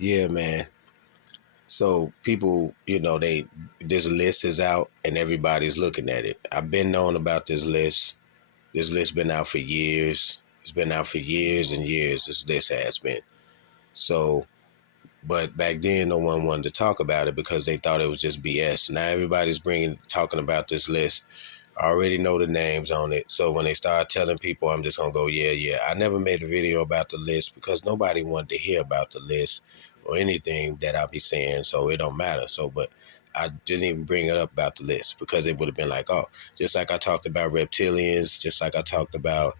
Yeah, man. So people, this list is out and everybody's looking at it. I've been knowing about this list. This list been out for years. It's been out for years and years. This list has been. So, but back then, no one wanted to talk about it because they thought it was just BS. Now everybody's talking about this list. I already know the names on it. So when they start telling people, I'm just gonna go, yeah, yeah. I never made a video about the list because nobody wanted to hear about the list or anything that I be saying. So it don't matter. So, but I didn't even bring it up about the list because it would have been like, oh, just like I talked about reptilians, just like I talked about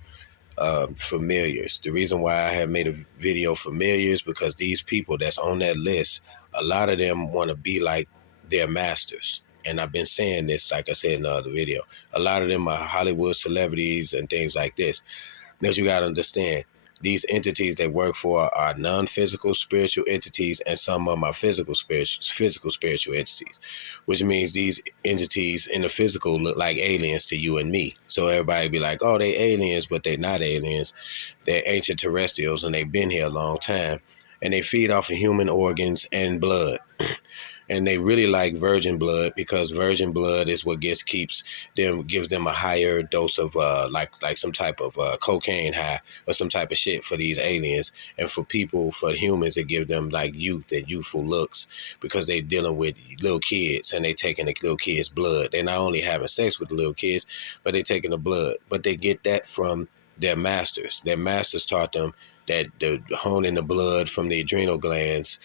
familiars. The reason why I have made a video familiars because these people that's on that list, a lot of them want to be like their masters. And I've been saying this, like I said in the other video. A lot of them are Hollywood celebrities and things like this. That you got to understand. These entities they work for are non-physical spiritual entities, and some of them are physical spiritual entities, which means these entities in the physical look like aliens to you and me. So everybody be like, "Oh, they aliens," but they're not aliens. They're ancient terrestrials, and they've been here a long time, and they feed off of human organs and blood. And they really like virgin blood because virgin blood is what gives them a higher dose of like some type of cocaine high or some type of shit for these aliens, and for humans it gives them like youth and youthful looks because they dealing with little kids and they taking the little kids blood. They're not only having sex with the little kids, but they taking the blood, but they get that from their masters. Their masters taught them that the honing the blood from the adrenal glands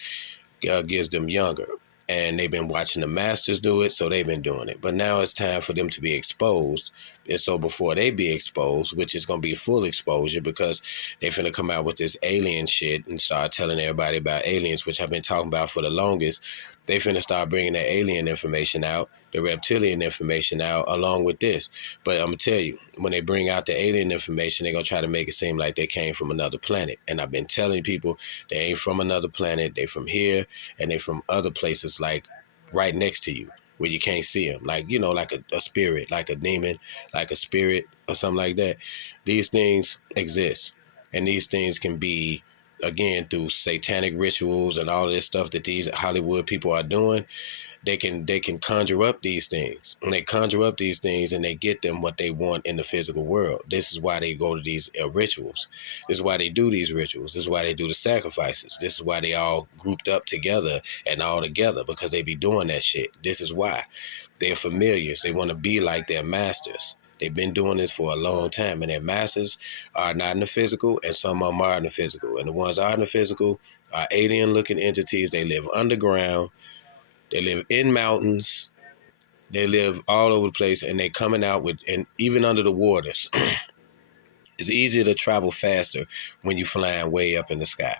gives them younger. And they've been watching the masters do it, so they've been doing it. But now it's time for them to be exposed. And so before they be exposed, which is going to be full exposure because they finna come out with this alien shit and start telling everybody about aliens, which I've been talking about for the longest. They finna start bringing the alien information out, the reptilian information out, along with this. But I'm going to tell you, when they bring out the alien information, they're going to try to make it seem like they came from another planet. And I've been telling people they ain't from another planet. They from here and they from other places like right next to you where you can't see them. Like, like a spirit, like a demon, like a spirit or something like that. These things exist. And these things can be, again, through satanic rituals and all this stuff that these Hollywood people are doing. They can conjure up these things, and they conjure up these things and they get them what they want in the physical world. This is why they go to these rituals. This is why they do these rituals. This is why they do the sacrifices. This is why they all grouped up together and all together, because they be doing that shit. This is why they're familiars. They want to be like their masters. They've been doing this for a long time, and their masters are not in the physical, and some of them are in the physical. And the ones that are in the physical are alien-looking entities. They live underground. They live in mountains. They live all over the place, and they coming out with, and even under the waters. It's easier to travel faster when you flying way up in the sky.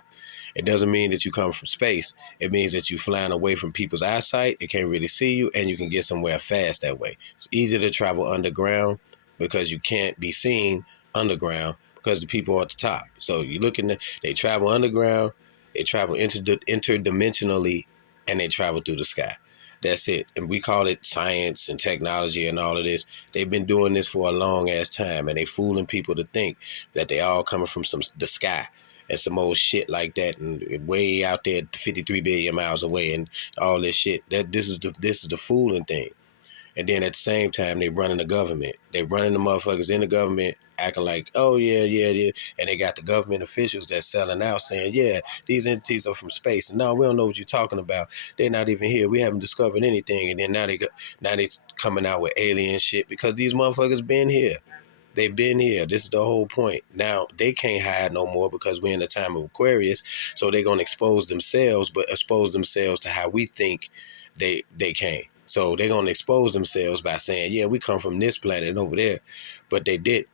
It doesn't mean that you come from space. It means that you flying away from people's eyesight. They can't really see you, and you can get somewhere fast that way. It's easier to travel underground because you can't be seen underground because the people are at the top. So you look in they travel underground, they travel interdimensionally, and they travel through the sky. That's it. And we call it science and technology and all of this. They've been doing this for a long ass time, and they fooling people to think that they all coming from the sky and some old shit like that, and way out there 53 billion miles away and all this shit. This is the fooling thing. And then at the same time, they running the government. They running the motherfuckers in the government, acting like, oh, yeah, yeah, yeah. And they got the government officials that's selling out saying, yeah, these entities are from space. And no, we don't know what you're talking about. They're not even here. We haven't discovered anything. And then now they coming out with alien shit because these motherfuckers been here. They've been here. This is the whole point. Now, they can't hide no more because we're in the time of Aquarius. So they're going to expose themselves, but expose themselves to how we think they came. So they're going to expose themselves by saying, yeah, we come from this planet and over there. But they did.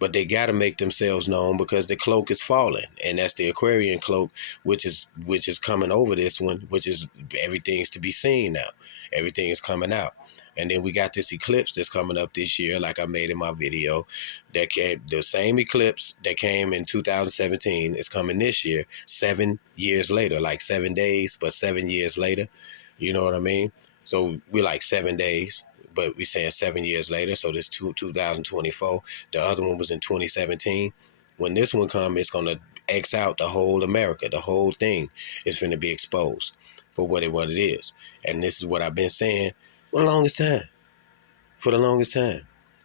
But they got to make themselves known because the cloak is falling. And that's the Aquarian cloak, which is coming over this one, which is everything's to be seen now. Everything is coming out. And then we got this eclipse that's coming up this year, like I made in my video. That came, the same eclipse that came in 2017 is coming this year, 7 years later, like 7 days, but 7 years later. You know what I mean? So we're like 7 days, but we're saying 7 years later. So this 2024. The other one was in 2017. When this one comes, it's gonna X out the whole America. The whole thing is finna be exposed for what it is. And this is what I've been saying for the longest time. For the longest time.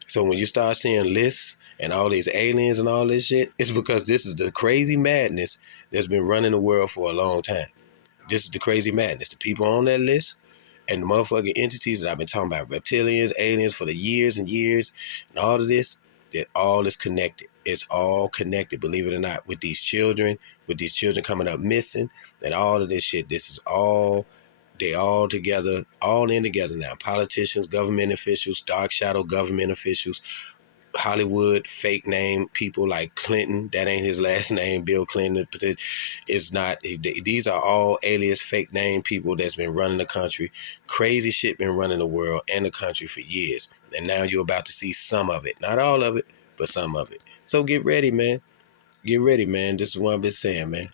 So when you start seeing lists and all these aliens and all this shit, it's because this is the crazy madness that's been running the world for a long time. This is the crazy madness. The people on that list and the motherfucking entities that I've been talking about, reptilians, aliens for the years and years, and all of this, that all is connected. It's all connected, believe it or not, with these children coming up missing, and all of this shit. This is all, they all together, all in together now. Politicians, government officials, dark shadow government officials, Hollywood fake name people like Clinton. That ain't his last name, Bill Clinton. It's not. These are all alias fake name people that's been running the country. Crazy shit been running the world and the country for years. And now you're about to see some of it. Not all of it, but some of it. So get ready, man. Get ready, man. This is what I've been saying, man.